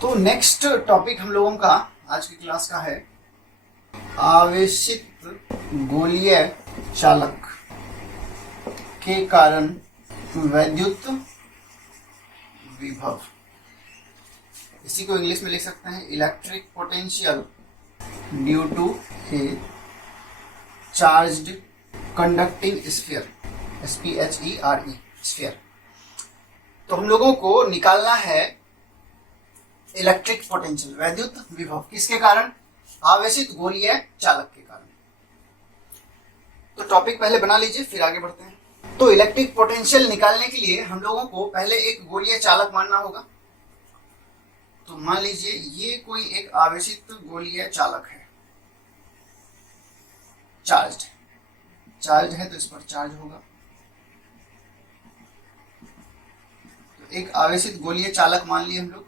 तो नेक्स्ट टॉपिक हम लोगों का आज की क्लास का है आवेशित गोलीय चालक। के कारण वैद्युत विभव, इसी को इंग्लिश में लिख सकते हैं electric potential due to a charged conducting sphere, SPHERE sphere. तो हम लोगों को निकालना है इलेक्ट्रिक पोटेंशियल वैद्युत विभव, किसके कारण? आवेशित गोलीय चालक के कारण। तो टॉपिक पहले बना लीजिए, फिर आगे बढ़ते हैं। तो इलेक्ट्रिक पोटेंशियल निकालने के लिए हम लोगों को पहले एक गोलीय चालक मानना होगा। तो मान लीजिए ये कोई एक आवेशित गोलीय चालक है, चार्ज है तो इस पर चार्ज होगा। तो एक आवेशित गोलीय चालक मान लिए हम लोग,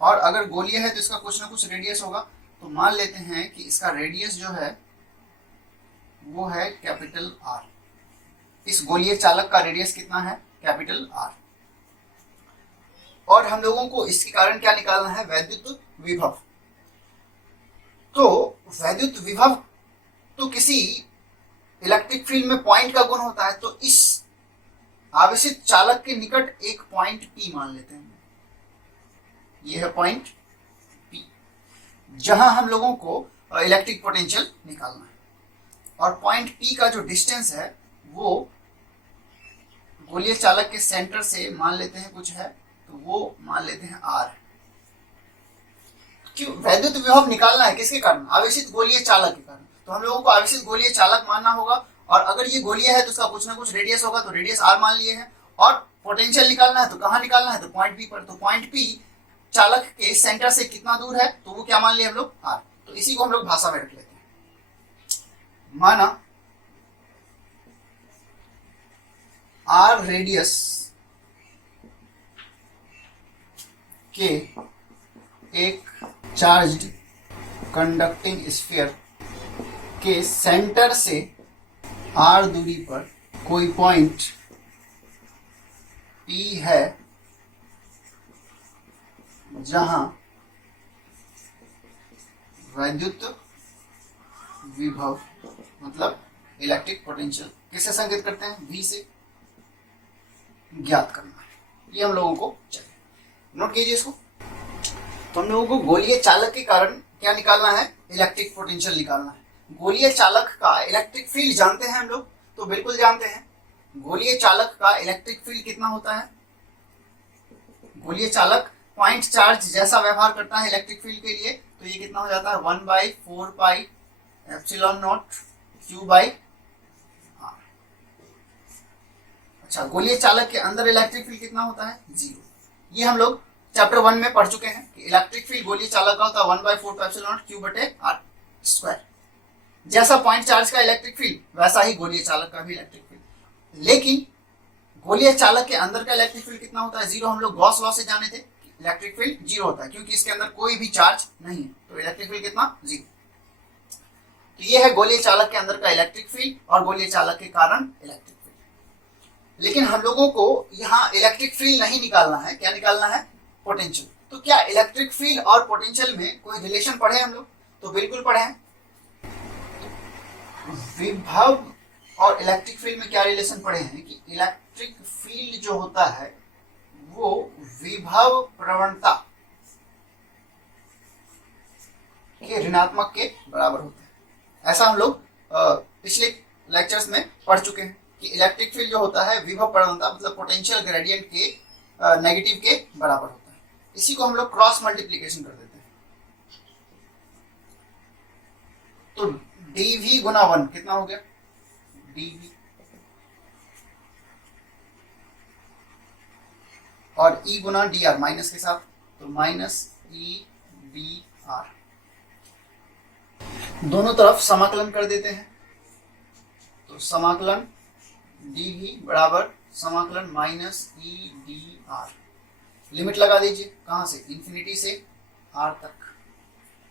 और अगर गोलीय है तो इसका कुछ ना कुछ रेडियस होगा। तो मान लेते हैं कि इसका रेडियस जो है वो है कैपिटल R। इस गोलीय चालक का रेडियस कितना है? Capital R। और हम लोगों को इसके कारण क्या निकालना है? वैद्युत विभव। तो वैद्युत विभव तो किसी इलेक्ट्रिक फील्ड में पॉइंट का गुण होता है। तो इस आवेशित चालक के निकट एक पॉइंट P मान लेते हैं, ये है पॉइंट P, जहां हम लोगों को इलेक्ट्रिक पोटेंशियल निकालना है। और पॉइंट P का जो डिस्टेंस है वो गोलीय चालक के सेंटर से मान लेते हैं कुछ है, तो वो मान लेते हैं R। क्यों? वैद्युत विभव निकालना है किसके कारण? आवेशित गोलीय चालक के कारण। तो हम लोगों को आवेशित गोलीय चालक मानना होगा, और अगर ये गोलीय है तो उसका कुछ ना कुछ रेडियस होगा, तो रेडियस R मान लिए हैं। और पोटेंशियल निकालना है तो कहाँ निकालना है? तो पॉइंट P पर। तो पॉइंट P चालक के सेंटर से कितना दूर है? तो वो क्या मान लिए हम लोग? R। तो इसी को हम लोग भाषा में रख लेते हैं। माना R रेडियस के एक चार्ज्ड कंडक्टिंग स्फीयर के सेंटर से R दूरी पर कोई पॉइंट P है, जहां वैद्युत विभव मतलब इलेक्ट्रिक पोटेंशियल किससे संकेत करते हैं? V से ज्ञात करना है। ये हम लोगों को चाहिए, नोट कीजिए इसको। तो हम लोगों को गोलीय चालक के कारण क्या निकालना है? इलेक्ट्रिक पोटेंशियल निकालना है। गोलीय चालक का इलेक्ट्रिक फील्ड जानते हैं हम लोग? तो बिल्कुल जानते हैं। गोलीय चालक का इलेक्ट्रिक फील्ड कितना होता है? गोलीय चालक पॉइंट चार्ज जैसा व्यवहार करता है इलेक्ट्रिक फील्ड के लिए, तो ये कितना हो जाता है? 1/4 pi epsilon not Q by R। अच्छा, गोलीय चालक के अंदर इलेक्ट्रिक फील्ड कितना होता है? 0। ये हम लोग चैप्टर 1 में पढ़ चुके हैं कि इलेक्ट्रिक फील्ड गोलीय चालक का होता है 1/4 एप्सिलॉन नॉट Q बटे R स्क्वायर। जैसा पॉइंट चार्ज का इलेक्ट्रिक फील्ड वैसा ही गोलीय चालक का भी इलेक्ट्रिक फील्ड। लेकिन गोलीय चालक के अंदर का इलेक्ट्रिक फील्ड कितना होता है? 0। हम लोग गॉस लॉ से जाने थे, इलेक्ट्रिक फील्ड 0 होता है क्योंकि इसके अंदर कोई भी चार्ज नहीं है। तो इलेक्ट्रिक फील्ड कितना? 0। तो ये है गोलीय चालक के अंदर का इलेक्ट्रिक फील्ड और गोलीय चालक के कारण इलेक्ट्रिक फील्ड। लेकिन हम लोगों को यहाँ इलेक्ट्रिक फील्ड नहीं निकालना है, क्या निकालना है? पोटेंशियल। तो क्या इलेक्ट्रिक फील्ड और पोटेंशियल में कोई रिलेशन पढ़े हम लोग? तो बिल्कुल पढ़े हैं। विभव और इलेक्ट्रिक फील्ड में क्या रिलेशन पढ़े हैं कि इलेक्ट्रिक फील्ड जो होता है वो विभव प्रवणता के ऋणात्मक के बराबर होता है। ऐसा हम लोग पिछले लेक्चर्स में पढ़ चुके हैं कि इलेक्ट्रिक फील्ड जो होता है विभव प्रवणता मतलब पोटेंशियल ग्रेडियंट के नेगेटिव के बराबर होता है। इसी को हम लोग क्रॉस मल्टीप्लीकेशन कर देते हैं। तो dv गुना 1 कितना हो गया? dv और e गुना dr माइनस के साथ, तो माइनस e dr। दोनों तरफ समाकलन कर देते हैं। तो समाकलन dv बराबर समाकलन माइनस e dr। लिमिट लगा दीजिए, कहां से? इंफिनिटी से r तक,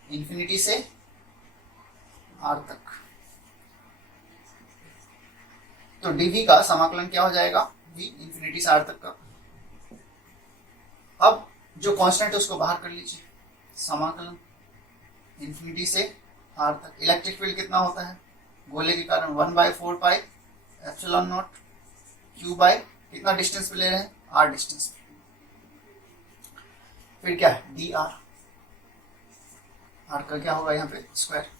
इंफिनिटी से r तक। तो dv का समाकलन क्या हो जाएगा? v इंफिनिटी से r तक का। अब जो कांस्टेंट है उसको बाहर कर लीजिए, समाकलन इंफिनिटी से r तक। इलेक्ट्रिक फील्ड कितना होता है गोले के कारण? 1/4 pi epsilon not q by कितना डिस्टेंस पे ले रहे हैं, आर डिस्टेंस पे। फिर क्या है डी आर, आर का क्या होगा यहाँ पे स्क्वायर।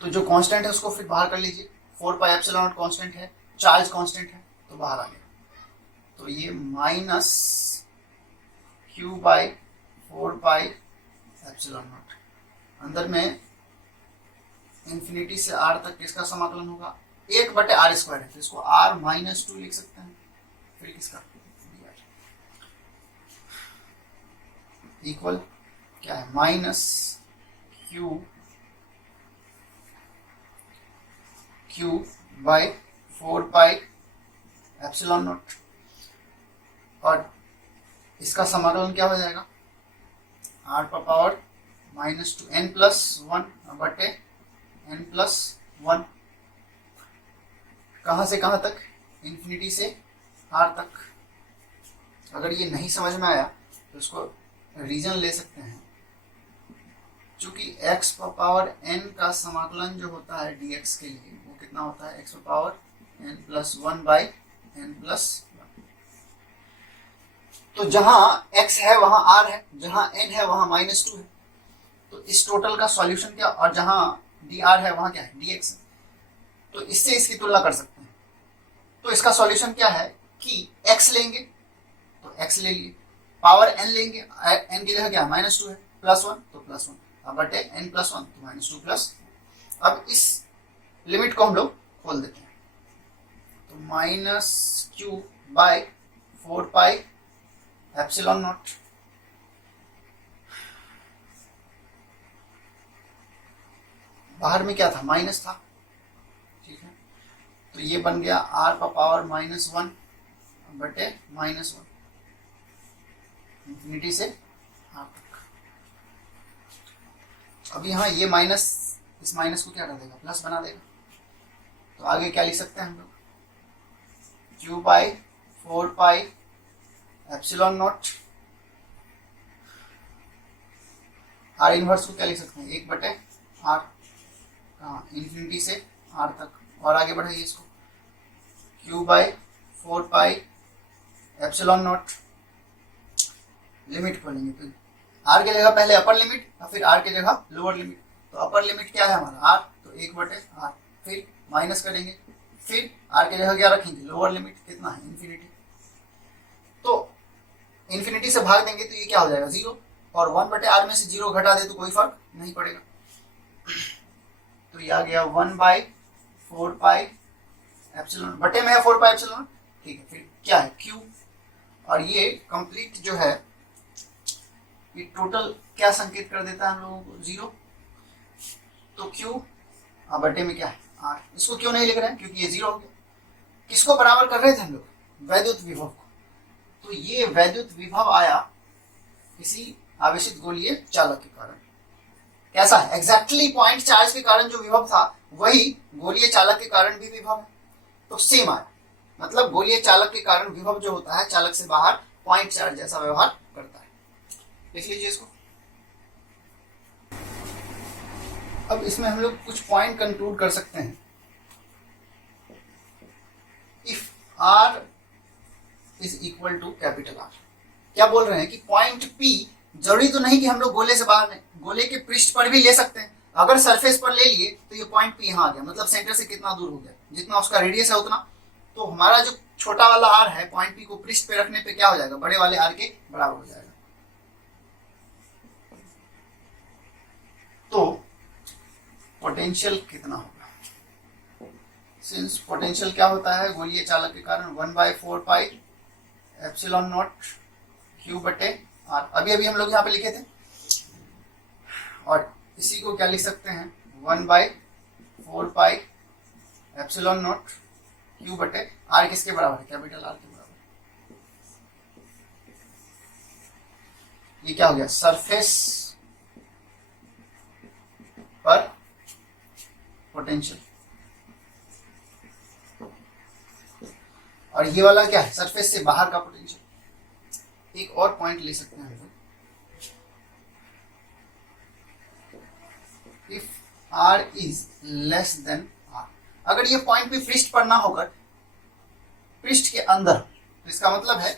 तो जो कांस्टेंट है उसको फिर बाहर कर लीजिए, 4 पाई एप्सिलॉन नॉट कांस्टेंट है, चार्ज कांस्टेंट है तो बाहर आ गया। तो ये minus Q by 4 pi epsilon not, अंदर में इंफिनिटी से आर तक किसका समाकलन होगा, 1/r² है, तो इसको r-2 लिख सकते हैं। फिर किसका इक्वल क्या है minus Q by 4 pi epsilon not, और इसका समाकलन क्या हो जाएगा, r पर पावर -2 n+1/n+1, कहां से कहां तक, इंफिनिटी से r तक। अगर ये नहीं समझ में आया तो इसको रीजन ले सकते हैं, चूंकि x पर पावर n का समाकलन जो होता है dx के लिए वो कितना होता है, x पर पावर n+1/n+1। तो जहां x है वहां r है, जहां n है वहां -2 है, तो इस टोटल का सॉल्यूशन क्या, और जहां dr है वहां क्या है dx है, तो इससे इसकी तुलना कर सकते हैं। तो इसका सॉल्यूशन क्या है कि x लेंगे तो x ले लिए, पावर n लेंगे, n की जगह क्या है -2 है, +1 तो +1 बटे n+1 तो -2 +। अब इस लिमिट को हम लोग खोल देते हैं, तो -q by 4 pi epsilon not, बाहर में क्या था माइनस था, ठीक है, तो ये बन गया r का पावर -1 बटे -1 इंफिनिटी से r तक। अब यहाँ ये माइनस इस माइनस को क्या कर देगा, प्लस बना देगा। तो आगे क्या लिख सकते हैं हम लोग, q by 4 pi epsilon not, r inverse को क्या लिख सकते हैं 1/r, कहाँ इंफिनिटी से r तक, और आगे बढ़ाइए इसको, q by 4 pi epsilon not, limit खोलेंगे तो r के जगह पहले अपर लिमिट और फिर r के जगह लोअर लिमिट। तो अपर लिमिट क्या है हमारा r, तो 1/r, फिर माइनस करेंगे, फिर r के जगह क्या रखेंगे लोअर लिमिट, कितना है इन्फिनिटी। तो इन्फिनिटी से भाग देंगे तो ये क्या हो जाएगा 0, और 1/r में से 0 घटा दे तो कोई फर्क नहीं पड़ेगा। तो ये आ गया 1/4 पाई एप्सिलॉन, बटे में है 4 पाई एप्सिलॉन, ठीक है। फिर क्या है q, और ये कंप्लीट जो है ये टोटल क्या संकेत कर देता है हम लोगों को 0, तो q बटे में क्या है r। इसको क्यों नहीं लिख रहे हैं, क्योंकि ये 0 हो गया। किसको बराबर कर रहे थे हम लोग, वैद्युत विभव को। तो ये वैद्युत विभव आया किसी आवेशित गोलीय चालक के कारण। कैसा है, एग्जैक्टली पॉइंट चार्ज के कारण जो विभव था वही गोलीय चालक के कारण भी विभव है, तो सेम आया। मतलब गोलीय चालक के कारण विभव जो होता है चालक से बाहर पॉइंट चार्ज जैसा व्यवहार करता है। लिख लीजिए इसको। अब इसमें हम लोग कुछ पॉइंट कंक्लूड कर सकते हैं। If r is equal to capital R, क्या बोल रहे हैं कि पॉइंट P जरूरी तो नहीं कि हम लोग गोले से बाहर लें, गोले के पृष्ठ पर भी ले सकते हैं। अगर सरफेस पर ले लिए तो ये पॉइंट P यहाँ आ गया, मतलब सेंटर से कितना दूर हो गया, जितना उसका रेडियस है उतना। तो हमारा जो छोटा वाला r है पॉइंट P को पृष्ठ पे रखने पे क्या हो जाएगा, बड़े वाले r के बराबर हो जाएगा। तो पोटेंशियल कितना होगा, सिंस पोटेंशियल क्या होता है गोलीय चालक के कारण 1/4 पाई एप्सिलॉन नॉट q बटे r, अभी अभी हम लोग यहाँ पे लिखे थे, और इसी को क्या लिख सकते हैं 1/4 पाई एप्सिलॉन नॉट q बटे r, किसके बराबर है कैपिटल R के बराबर। ये क्या हो गया, सरफेस पर पोटेंशियल, और ये वाला क्या है सरफेस से बाहर का पोटेंशियल। एक और पॉइंट ले सकते हैं हम लोग, R is less than R। अगर ये पॉइंट भी पृष्ठ पर ना होकर पृष्ठ के अंदर, तो इसका मतलब है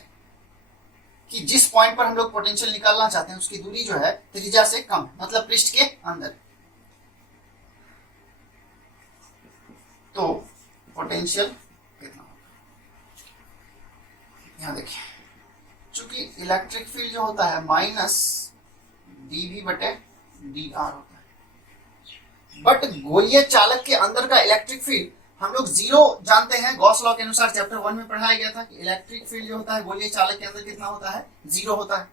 कि जिस पॉइंट पर हम लोग पोटेंशियल निकालना चाहते हैं उसकी दूरी जो है त्रिज्या से कम है, मतलब पृष्ठ के अंदर। तो पोटेंशियल कितना होगा, यहां देखिए, चूंकि इलेक्ट्रिक फील्ड जो होता है माइनस dV बटे dr होता है, बट गोलीय चालक के अंदर का इलेक्ट्रिक फील्ड हम लोग जीरो जानते हैं। गॉस लॉ के अनुसार चैप्टर 1 में पढ़ाया गया था कि इलेक्ट्रिक फील्ड जो होता है गोलीय चालक के अंदर कितना होता है, जीरो होता है,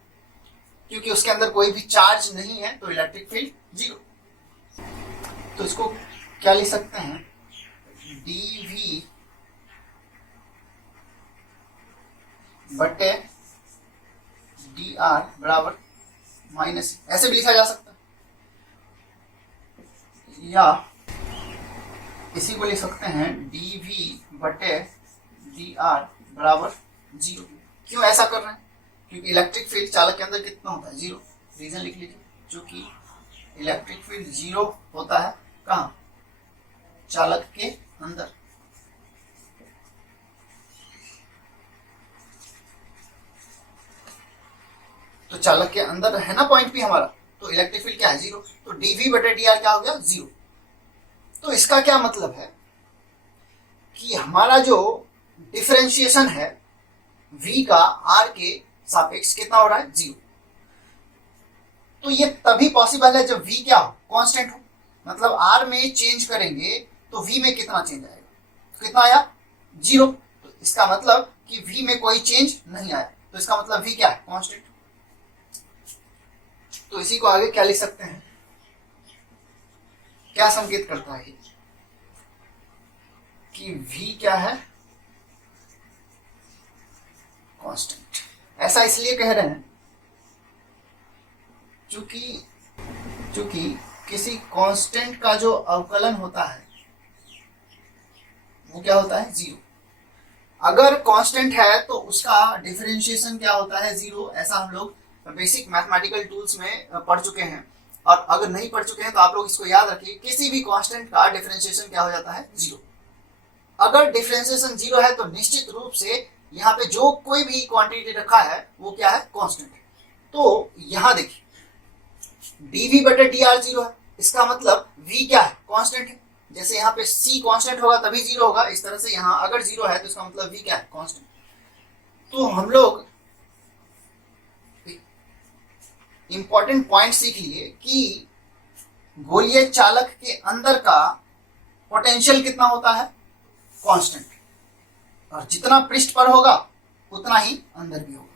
क्योंकि उसके अंदर कोई भी चार्ज नहीं है, तो इलेक्ट्रिक फील्ड जीरो। तो इसको क्या लिख सकते हैं, dV बटे dr बराबर माइनस, ऐसे भी लिखा जा सकता है, या इसी को लिख सकते हैं dV बटे dr बराबर जीरो। क्यों ऐसा कर रहे हैं, क्योंकि इलेक्ट्रिक फील्ड चालक के अंदर कितना होता है, जीरो। रीजन लिख लीजिए, क्योंकि इलेक्ट्रिक फील्ड जीरो होता है कहाँ, चालक के अंदर। तो चालक के अंदर है ना पॉइंट भी हमारा, तो इलेक्ट्रिक फील्ड क्या है, जीरो। तो dV बटे dr क्या हो गया, जीरो। तो इसका क्या मतलब है कि हमारा जो डिफरेंशिएशन है v का r के सापेक्ष कितना हो रहा है, जीरो। तो ये तभी पॉसिबल है जब v क्या हो, कांस्टेंट हो, मतलब r में चेंज करेंगे तो v में कितना चेंज आएगा, तो कितना आया, जीरो। तो इसका मतलब कि v में कोई चेंज नहीं आया, तो इसका मतलब v क्या है, कांस्टेंट। तो इसी को आगे क्या लिख सकते हैं, क्या संकेत करता है कि v क्या है, कांस्टेंट। ऐसा इसलिए कह रहे हैं चूंकि किसी कांस्टेंट का जो अवकलन होता है वो क्या होता है, जीरो। अगर कांस्टेंट है तो उसका डिफरेंशिएशन क्या होता है, जीरो। ऐसा हम लोग बेसिक मैथमेटिकल टूल्स में पढ़ चुके हैं, और अगर नहीं पढ़ चुके हैं तो आप लोग इसको याद रखिए, किसी भी कांस्टेंट का डिफरेंशिएशन क्या हो जाता है, जीरो। अगर डिफरेंशिएशन जीरो है तो निश्चित रूप से यहाँ पे जो कोई भी क्वांटिटी रखा है वो क्या है, कांस्टेंट है। तो यहाँ देखिए dV बटे dr जीरो है, इसका मतलब v क्या है, कांस्टेंट है। जैसे यहाँ पे c कांस्टेंट होगा तभी जीरो होगा, इस तरह से यहाँ अगर जीरो है तो इसका मतलब v क्या है, कांस्टेंट। तो हम लोग इंपॉर्टेंट पॉइंट सीख लिए कि गोलीय चालक के अंदर का पोटेंशियल कितना होता है, कांस्टेंट, और जितना पृष्ठ पर होगा उतना ही अंदर भी होगा।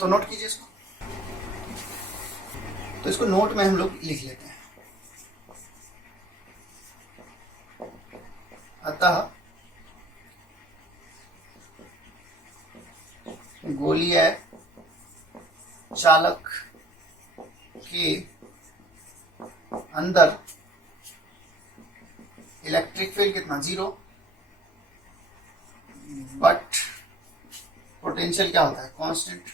तो नोट कीजिए इसको, तो इसको नोट में हम लोग लिख लेते हैं। अतः गोलीय चालक के अंदर इलेक्ट्रिक फील्ड कितना, जीरो, बट पोटेंशियल क्या होता है, कांस्टेंट।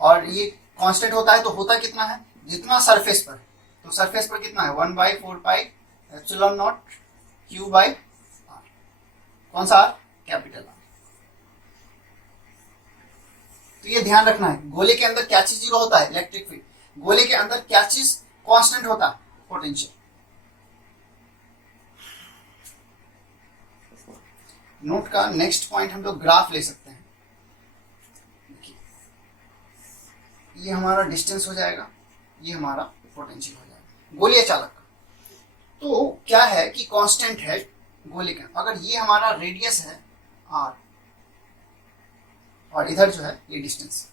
और ये कांस्टेंट होता है तो होता कितना है, जितना सरफेस पर, तो सरफेस पर कितना है, 1/4 pi epsilon not q by r. कौन सा आर, कैपिटल आर। तो ये ध्यान रखना है, गोले के अंदर क्या चीज जीरो होता है, इलेक्ट्रिक फील्ड। गोले के अंदर क्या चीज कांस्टेंट होता है, पोटेंशियल। नोट का नेक्स्ट पॉइंट हम लोग ग्राफ ले सकते हैं। ये हमारा डिस्टेंस हो जाएगा, ये हमारा पोटेंशियल हो जाएगा गोलीय चालक का। तो क्या है कि कांस्टेंट है गोले का, अगर ये हमारा रेडियस है r और इधर जो है ये डिस्टेंस,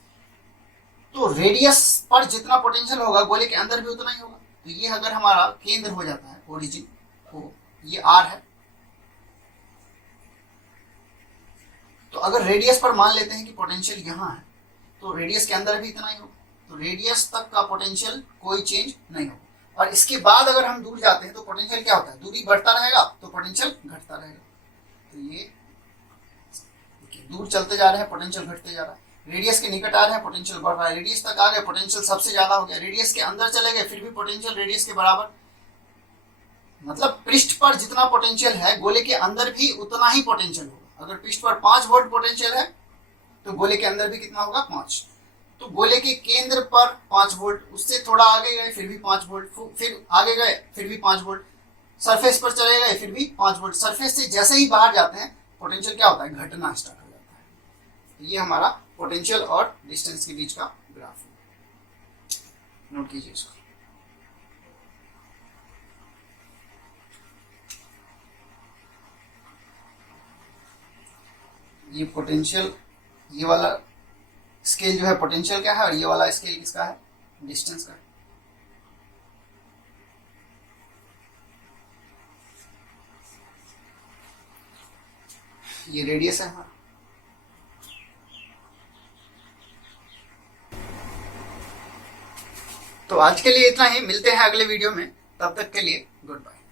तो रेडियस पर जितना पोटेंशियल होगा गोले के अंदर भी उतना ही होगा। तो ये अगर हमारा केंद्र हो जाता है, ओरिजिन, तो ये r है। तो अगर रेडियस पर मान लेते हैं कि पोटेंशियल यहाँ है, तो रेडियस के अंदर भी इतना ही होगा। तो रेडियस तक का पोटेंशियल कोई चेंज नहीं होगा। और इसके बाद अगर हम दूर जाते हैं तो पोटेंशियल क्या होता है, दूरी बढ़ता रहेगा तो पोटेंशियल घटता रहेगा। तो ये दूर चलते जा रहे हैं, पोटेंशियल घटते जा रहा है। रेडियस के निकट आ रहे हैं, पोटेंशियल बढ़ रहा है, रेडियस तक आ गए, पोटेंशियल सबसे ज्यादा हो गया, रेडियस के अंदर चले गए फिर भी पोटेंशियल रेडियस के बराबर। मतलब पृष्ठ पर जितना पोटेंशियल है गोले के अंदर भी उतना ही पोटेंशियल होगा। अगर पृष्ठ पर 5 वोल्ट पोटेंशियल है तो गोले के अंदर भी कितना होगा, 5। तो गोले के केंद्र पर 5 वोल्ट, उससे थोड़ा आगे गए फिर भी 5 वोल्ट, फिर आगे गए फिर भी 5 वोल्ट, सरफेस पर चले गए फिर भी 5 वोल्ट। सरफेस से जैसे ही बाहर जाते हैं पोटेंशियल क्या होता है, घटना स्टार्ट हो जाता है। तो ये हमारा पोटेंशियल और डिस्टेंस के बीच का ग्राफ है, नोट कीजिए इसको। ये पोटेंशियल, ये वाला स्केल जो है पोटेंशियल का है और ये वाला स्केल किसका है, डिस्टेंस का है। ये रेडियस है हमारा। तो आज के लिए इतना ही, मिलते हैं अगले वीडियो में, तब तक के लिए गुड बाय।